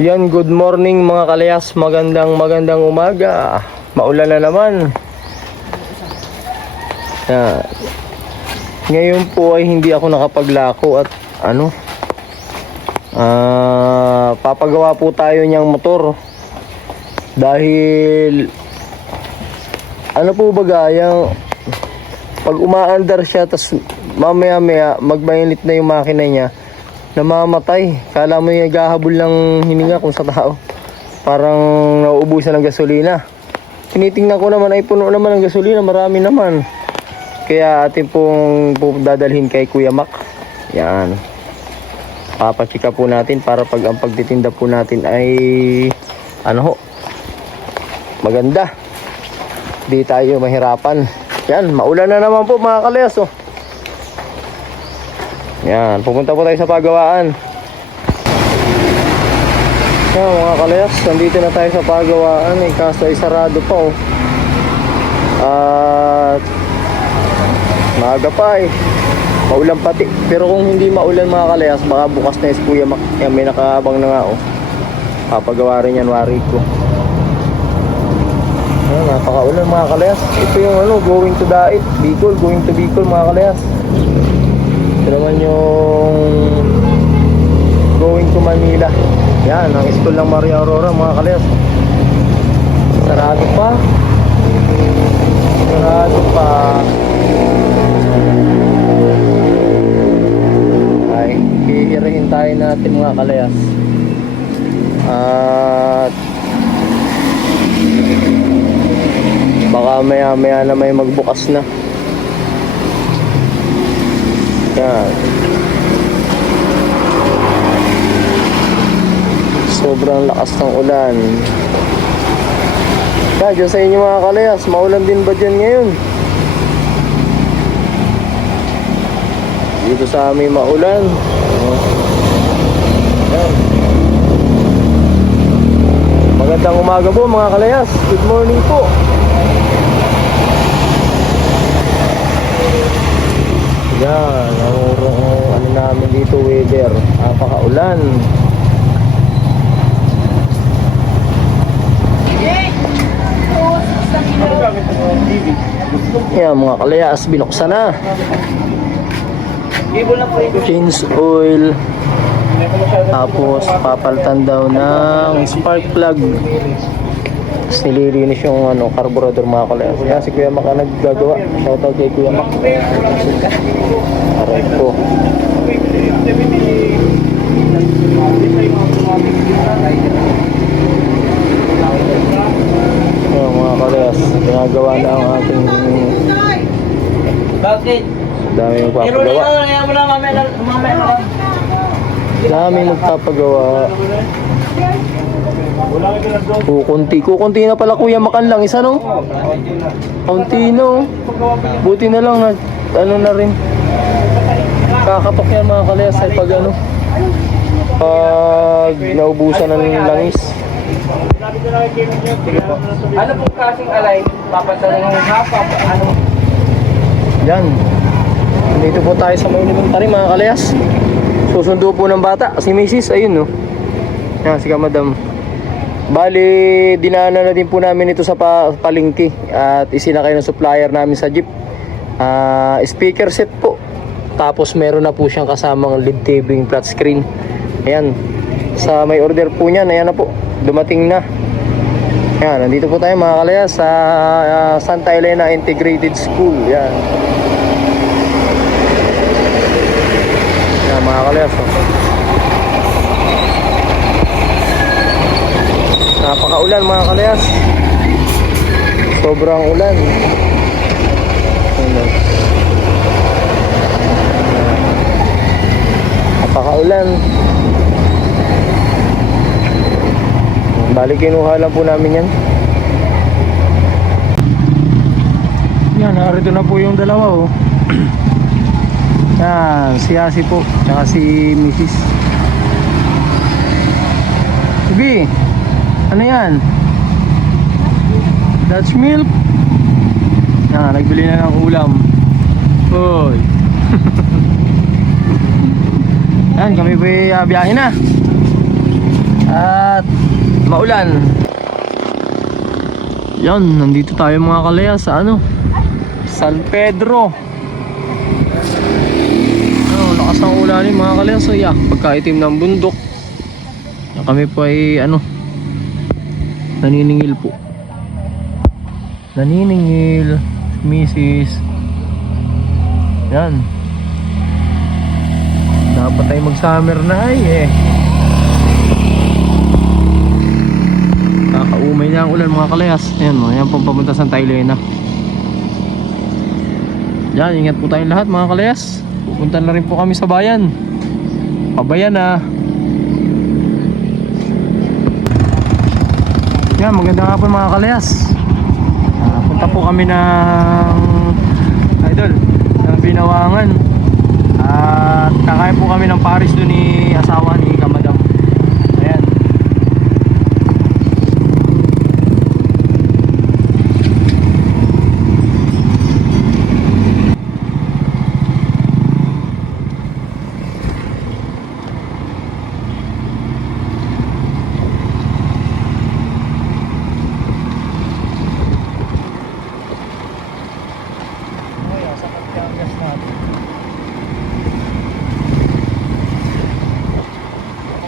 Yan, good morning mga kalayas. Magandang umaga. Maulan na naman. Yan. Ngayon po ay hindi ako nakapaglako at papagawa po tayo niyang motor. Dahil po ba gayang pag umaandar siya tas mamaya magmainit na yung makina niya, namamatay. Kala mo yung gahabol ng hininga kung sa tao. Parang nauubusan ng gasolina. Tinitingnan ko naman ay puno naman ng gasolina, marami naman. Kaya atin pong dadalhin kay Kuya Mac. Yan. Papachika po natin para pag ang pagtitinda po natin ay maganda. Di tayo mahirapan. Yan, maulan na naman po mga kalayas. Yan, pupunta po tayo sa pagawaan. Yan mga kalayas, nandito na tayo sa pagawaan. Kaso ay sarado pa At maaga pa maulan pati. Pero kung hindi maulan mga kalayas, baka bukas na Kuya Mac. Yan, may nakaabang na nga papagawa rin yan wari ko. Yan, napakaulan mga kalayas. Ito yung going to Dait, Bicol, going to Bicol mga kalayas. Ito naman yung going to Manila. Yan, ang school ng Maria Aurora mga kalayas. Sarado pa. Ay, hihirahin tayo natin mga kalayas. At baka maya na may magbukas na. Yan. Sobrang lakas ng ulan. Kaya dyan sa inyo mga kalayas, maulan din ba dyan ngayon? Dito sa amin maulan. Yan. Magandang umaga po mga kalayas. Good morning po. Yan, ang namin dito weather, napakaulan. Yan mga kalayas, binuksan na. Change oil. Tapos papalitan daw ng spark plug. Tapos nililinis yung carburetor mga kalayas. Yan si Kuya Mac ang naggagawa. Shoutout kay Kuya Mac. Aray ko. Yan mga kalayas, ginagawa na ang ating dami magpapagawa. Dami magpapagawa. Kukunti na pala Kuya Mac lang isa kaunti buti na lang na rin kakatok yan mga kalayas ay pag pag naubusan ng langis. Ano pong kasing alay? Papasarin ng hapa? Yan. Dito po tayo sa may elementary mga kalayas. Susundo po ng bata. Si Mrs. ayun Yan, si Kamadam. Bali, dinaanan na din po namin ito sa palengke. At isinakay ng supplier namin sa jeep. Speaker set po. Tapos meron na po siyang kasamang LED TV flat screen. Ayan. Sa may order po niyan, ayan na po. Dumating na. Yan, nandito po tayo mga kalayas sa Santa Elena Integrated School. Yan. Yan mga kalayas. Napakaulan mga kalayas. Sobrang ulan. Napakaulan. Bali kinuha lang po namin yan. Yan, narito na po yung dalawa Yan, si Asi po, tsaka si Mrs. Bibi, ano yan? Dutch milk. Yan, nagbili na ng ulam. Hoy. Yan, kami po biyahe na. at maulan. Yan, nandito tayo mga kalaya sa San Pedro. Lakas ng ulan mga kalaya. So yeah, pagkaitim ng bundok. Yan, kami po ay naniningil po. Naniningil, misis. Yan. Dapat tayo mag-summer na ay Kakaumay na ang ulan mga kalayas. Ayan mo, yan pong papunta sa Tailena. Yan, ingat po tayong lahat mga kalayas. Pupunta na rin po kami sa bayan. Pabayan na. Yan, magandang hapon mga kalayas. Punta po kami ng Binawangan. At kakain po kami ng Paris doon ni asawa ni Kamadam. Ayan.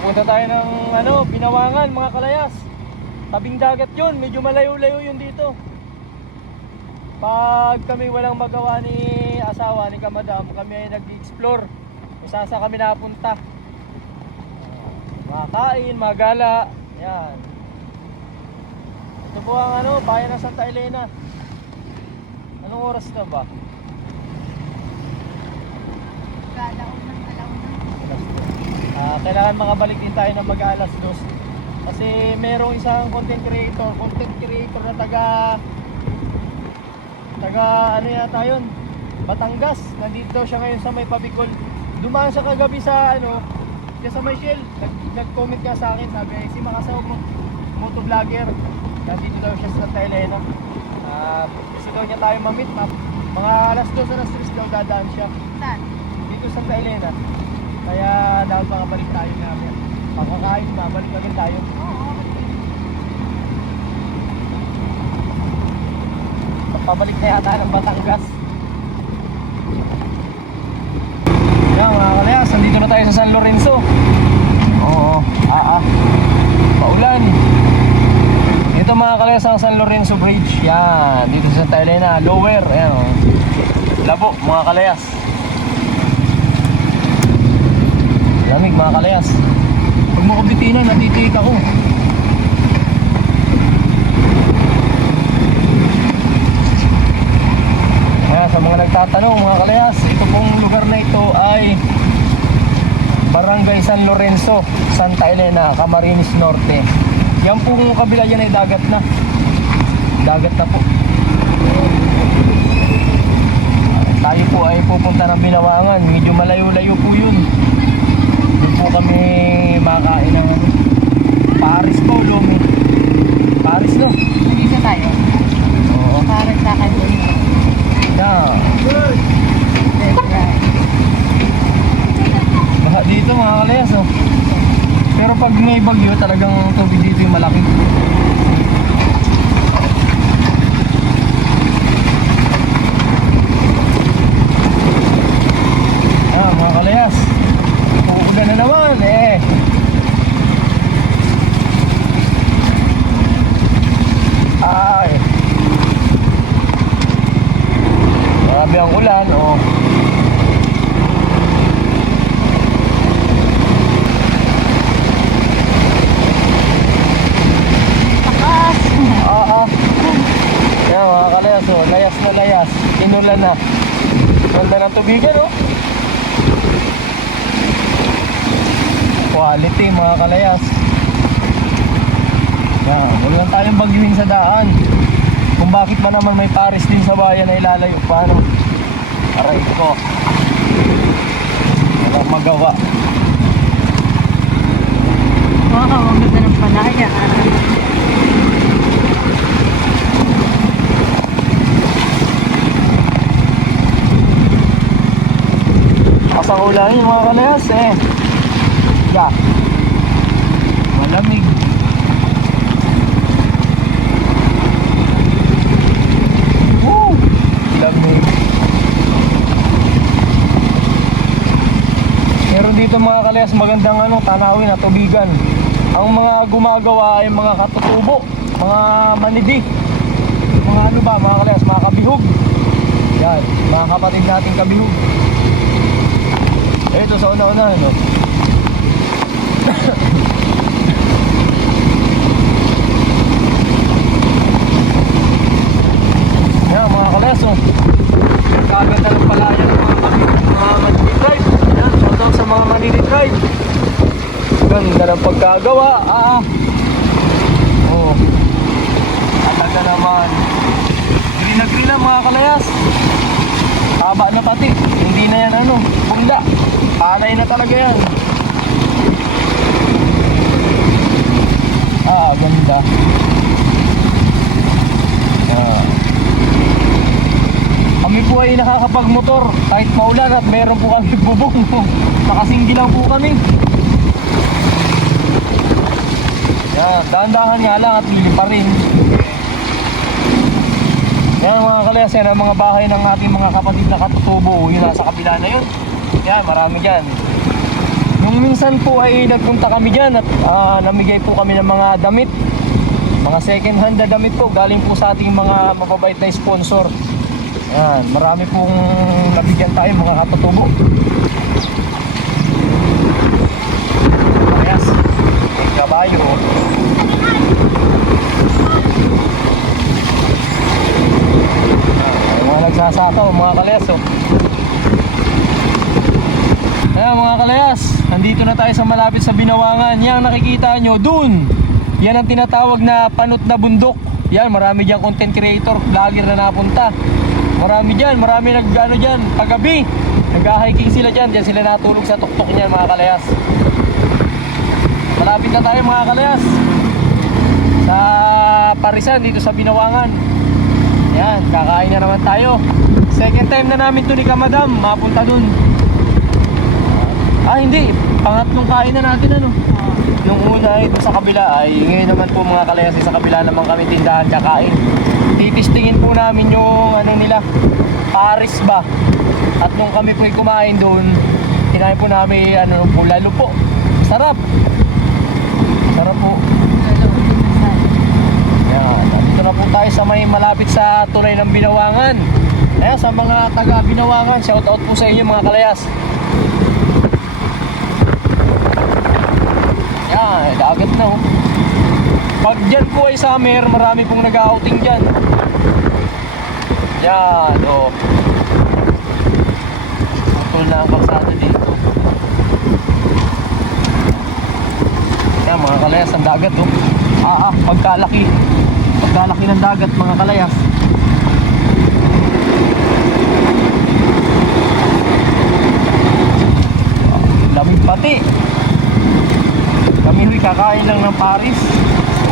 Pupunta tayo ng Binawangan mga kalayas. Tabing dagat yun, medyo malayo-layo yun dito. Pag kami walang magawa ni asawa ni Kamadam, kami ay nag-explore kung saan kami napunta. Makakain, magala. Yan. Ito po ang bayan ng Santa Elena. Anong oras na ba? Kailangan makabalik din tayo ng mag-alas 2 kasi merong isang content creator na taga yata yun, Batangas. Nandito daw siya ngayon sa may Pabicol. Dumaan siya kagabi sa sa may Shell. Nag-comment ka sa akin, sabi si Makasaw motovlogger. Nandito daw siya sa Tailena. Gusto daw niya tayo ma-meet. Mga alas 2 alas 3 daw dadaan siya. Saan? Dito sa Tailena. Kaya dapat makabalik tayo namin. Pagkakain, babalik agad tayo. Pabalik na yata ng Batangas. Yan mga kalayas, nandito na tayo sa San Lorenzo. Oo, paulan. Ito mga kalayas ang San Lorenzo Bridge. Yan, dito sa Santa Elena, lower. Ayan, labo mga kalayas. Lamig mga kalayas. Pag mo kubitinan, natitik ako. Ayan, sa mga nagtatanong mga kalayas, ito pong lugar na ito ay Barangay San Lorenzo, Santa Elena, Camarines Norte. Yan pong kabila yan ay dagat na. Dagat na po. Tayo po ay pupunta ng Binawangan. Medyo malayo-layo po yun. Doon po kami makain ng Paris po, Lumi. Paris, no? Dito tayo. Oo. Paris sa akin dito. Yeah. Baha dito mga kalayas, oh. Pero pag may bagyo, talagang tubig dito yung malaki. Mga kalayas, uulan na naman ay, grabe ang ulan, oh. Takas. Yan mga kalayas, oh. Layas na layas, inulan na. Ganda ng tubigan, oh. Quality mga kalayas. Yan, wala lang tayong bagyuhin sa daan. Kung bakit ba naman may Paris din sa bayan ay lalayo pa, no? Aray ko, walang magawa. Wow, ang ganda ng palaya. Pasang ulanin mga kalayas, Yeah. Malamig. kalayas, magandang tanawin at tubigan. Ang mga gumagawa ay mga katutubo, mga manidi, mga mga kalayas, mga kabihog. Yan, mga kapatid nating kabihog. Ito sa una-una, yan mga kalayas, kaganda ng palaya ng mga kabihog, mga manidi tribe. Yan, shoutout sa mga manidi tribe. Ganda ng pagkagawa. Talaga naman. Green na green na mga kalayas. Haba na pati. Hindi na yan punda. Panay na talaga yan. Ganda. Kami po ay nakakapagmotor kahit maulan at meron po kami bubong. Nakasinggi lang po kami. Yan, dahan-dahan nga lang at lili pa rin. Yan mga kalayas, yan ang mga bahay ng ating mga kapatid na katutubo. Yun nasa kabila na yun. Yan, marami dyan. Nung minsan po ay nagpunta kami dyan at namigay po kami ng mga damit. Mga second hand na damit po. Galing po sa ating mga mababait na sponsor. Yan, marami pong nabigyan tayo mga katutubo. Kalayas, may kabayo. Mga nagsasakaw, mga kalayas. Ayan mga kalayas, nandito na tayo sa malapit sa Binawangan. Yan nakikita nyo dun, yan ang tinatawag na panot na bundok. Yan, marami dyan content creator, vlogger na napunta. Marami dyan, marami dyan paggabi, nag-hiking sila dyan. Dyan sila natulog sa tuktok niyan mga kalayas. Malapit na tayo mga kalayas sa Parisan, dito sa Binawangan. Yan, kakain na naman tayo. Second time na namin to ni Kamadam mapunta dun. Hindi, pangatlong kain na natin Nung una ito sa kabila ay ngayon naman po mga kalayas, sa kabila naman kami tindahan kakain. Titistingin po namin yung nila, Paris ba. At nung kami po kumain doon, kinain po namin lalo po. Sarap. Sarap po. Yan, dito na po tayo sa may malapit sa tulay ng Binawangan. Ayan, sa mga taga Binawangan, shout out po sa inyo mga kalayas. Yan, dagat na Pag dyan po ay summer, marami pong nag-outing dyan. Yan, putol na ang kalsada dito. Yan mga kalayas, ang dagat pagkalaki ng dagat mga kalayas. Lamig pati. Kami kakain lang ng Paris.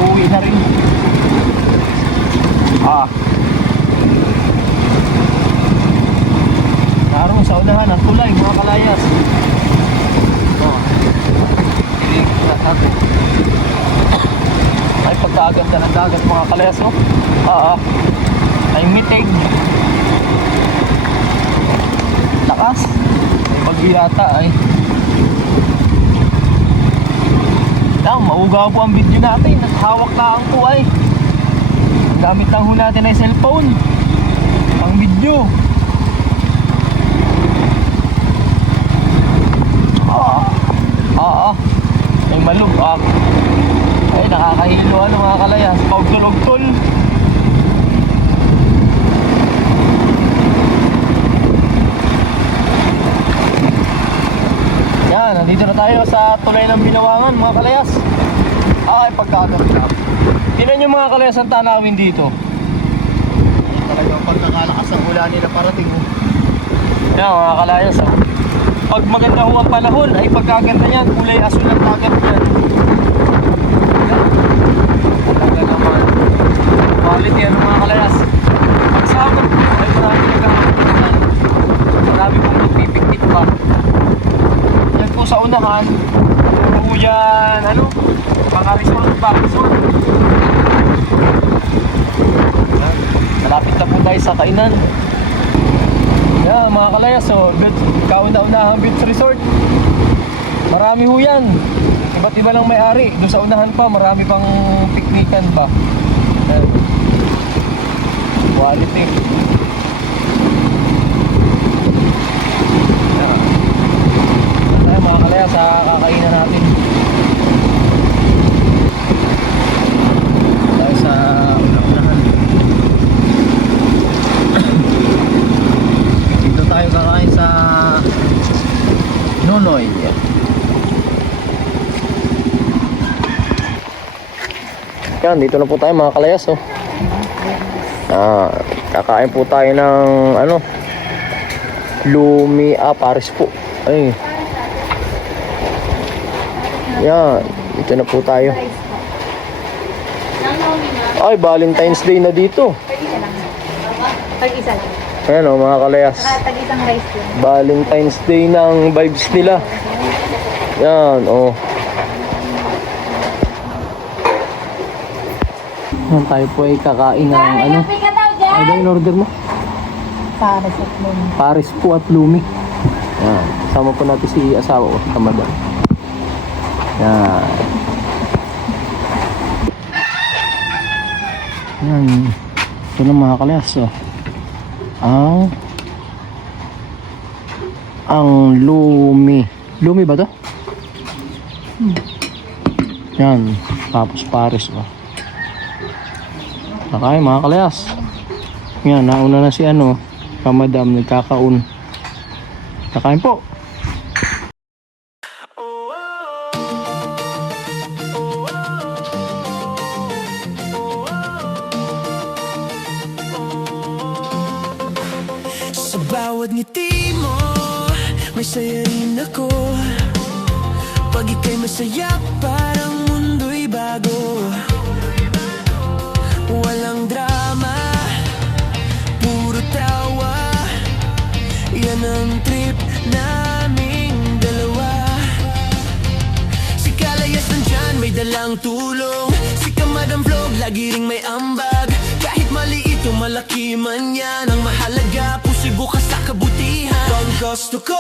Uuwi na rin. Naroon sa unahan ang tulay mga kalayas. Ay pagkaganda ng dagat mga kalayas ay mitig. Lakas. May bagyo yata ay. Maugaw po ang video natin. Hawak na ang po ay. Gamit lang ho natin ay cellphone. Ang video. Ay malubak. Ay nakakahilo mga kalayas. Pagtulog-tul. Yan, nandito na tayo sa tulay ng Binawangan mga kalayas. Ay pagkaganda. Tingnan nyo mga kalayas ang tanawin dito. Talagang pagkakalakas ang ulan nila parating Yan mga kalayas Pag maganda ho ang panahon ay pagkaganda yan. Kulay asul ang dagat yan. Talaga naman quality yan mga kalayas. Pag summer po ay marami nag-aakutan. Marami pong magpipiknik pa. Yan po sa unahan. Puro yan mga resort ba? Resort. Malapit na po tayo sa kainan. Yan mga kalayas, kauna-unahang beach resort. Marami ho yan. Iba't iba lang may-ari. Doon sa unahan pa, marami pang piknikan pa. Ayan. Quality. Ayan. Ayan mga kalaya sa kakainan natin. Dahil sa unahan. Dito tayo kakain sa Nonoy. Yan, dito na po tayo mga kalayas, oh. Kakain po tayo ng ano, Lumi, Paris po. Ay. Yan, dito na po tayo. Ay, Valentine's Day na dito. Tag-isa lang. Ayan, oh, mga kalayas. Tag-isang rice lang. Valentine's Day ng vibes nila. Yan, oh. Yan, tayo po ay kakain ng ano. Ano ba yung order mo? Para sa plum. Paris po at Lumi. Yan. Kasama po natin si asawa ko, Kamadam. Yan. Yan. Ito na mga kalayas, oh. Ang Lumi. Lumi ba to? Yan. Tapos Paris, oh. Kakain mga kalayas. Yan, nauna na si ano, Kamadam, nagkakaun. Kakain po. Sa bawat ngiti mo, may saya rin ako. Pag ika'y masaya, parang mundo'y bago. Walang drama, puro tawa. Yan ang trip naming dalawa. Si Kalayas nandyan, may dalang tulong. Si Kamadam Vlog, lagi ring may ambag. Kahit maliit o malaki man yan, ang mahalaga, pusibo ka sa kabutihan. Pag gusto ko,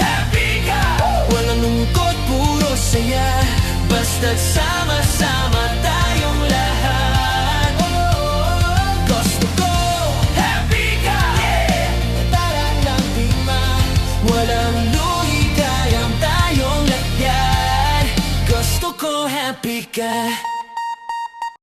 happy ka. Walang lungkot, puro saya. Basta't sama-sama tayong lahat. Gusto ko, happy ka. Parang lang tingma, walang luhi, kayang tayong lagyan. Gusto ko, happy ka.